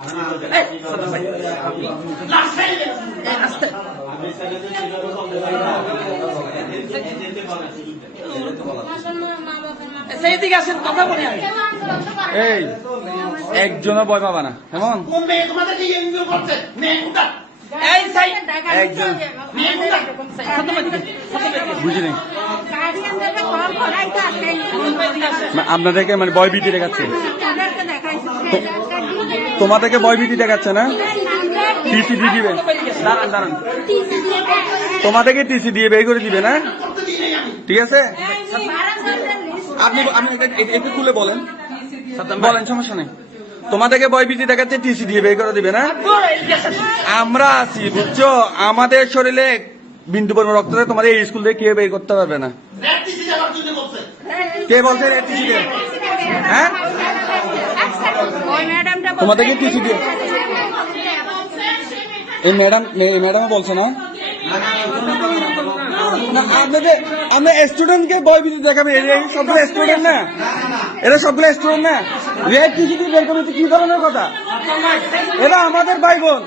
এই একজনও ভয় পাবা না, কেমন? বুঝিনি আপনাদেরকে মানে ভয় ভীতি দেখাচ্ছে, তোমাদেরকে ভয় ভীতি দেখাচ্ছে না? টিসি দিয়ে দিবে, দাঁড়ান দাঁড়ান, তোমাদেরকে টিসি দিয়ে বের করে দিবে না? ঠিক আছে, আপনি একটু খুলে বলেন, বলেন, সমস্যা নেই। তোমাদেরকে ভয় ভীতি দেখাচ্ছে, টিসি দিয়ে বের করে দিবে না? আমরা আছি, বুঝছো? আমাদের শরীরে বিন্দু পরিমাণ রক্ত থাকে, তোমাদের এই স্কুল থেকে কেউ বের করতে পারবে না। কে বলছে টিসি দিয়ে? হ্যাঁ, তোমাদেরকে টিসি দিয়ে এই ম্যাডাম বলছে না? আমরা স্টুডেন্টকে ভয় ভীতি দেখাবে, সবগুলো স্টুডেন্ট না, এরা সবগুলো স্টুডেন্ট না। রেড টিসি দিয়ে বের করবে কি ধরনের কথা? এরা আমাদের ভাই বোন।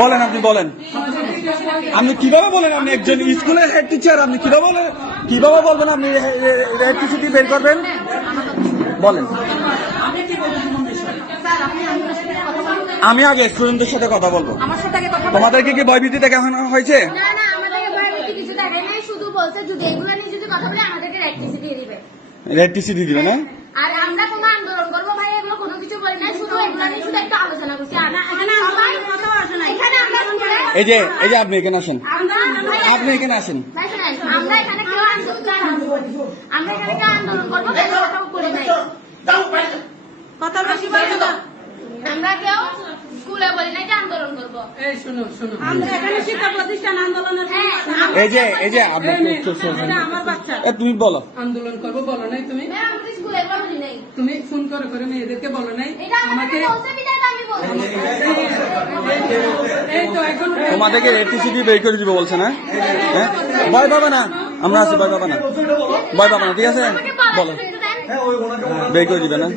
বলেন, আপনি বলেন, আপনি কিভাবে বলেন? আপনি একজন স্কুলের হেড টিচার, আপনি কিভাবে বলবেন আপনি রেড টিসি দিয়ে বের করবেন? বলেন। আমি আগে স্টুডেন্টদের সাথে কথা বলবো। তোমাদেরকে কি ভয়ভীতি দেখানো হয়েছে? রেড টিসি দিয়ে দিবে না? আর আমরা কোনো আন্দোলন করবো ভাই, এগুলো কোনো কিছু বলি না, শুধু এগুলো নিয়ে শুধু একটা আলোচনা করছি। এই যে আপনি এখানে আসেন, আপনি এখানে আসেন। আমরা এখানে কেউ আন্দোলন করবো করি নাই, কথা বেশি বলবো না। আমরা কেউ স্কুলে বলি নাই যে আন্দোলন করবো। আমরা এখানে শিক্ষা প্রতিষ্ঠান আন্দোলনের, এই যে আমার বাচ্চা, তুমি বলো আন্দোলন করবো বলো নাই তুমি? স্কুলে বলি নাই, তুমি ফোন করে মেয়েদেরকে বলো নাই? আমাকে তোমাদেরকে রেড টিসি দিয়ে বের করে দিবে বলছে না? হ্যাঁ, ভয় পাবে না, আমরা আছি, ভয় পাবে না, ঠিক আছে? বলো, বের করে দিবে না?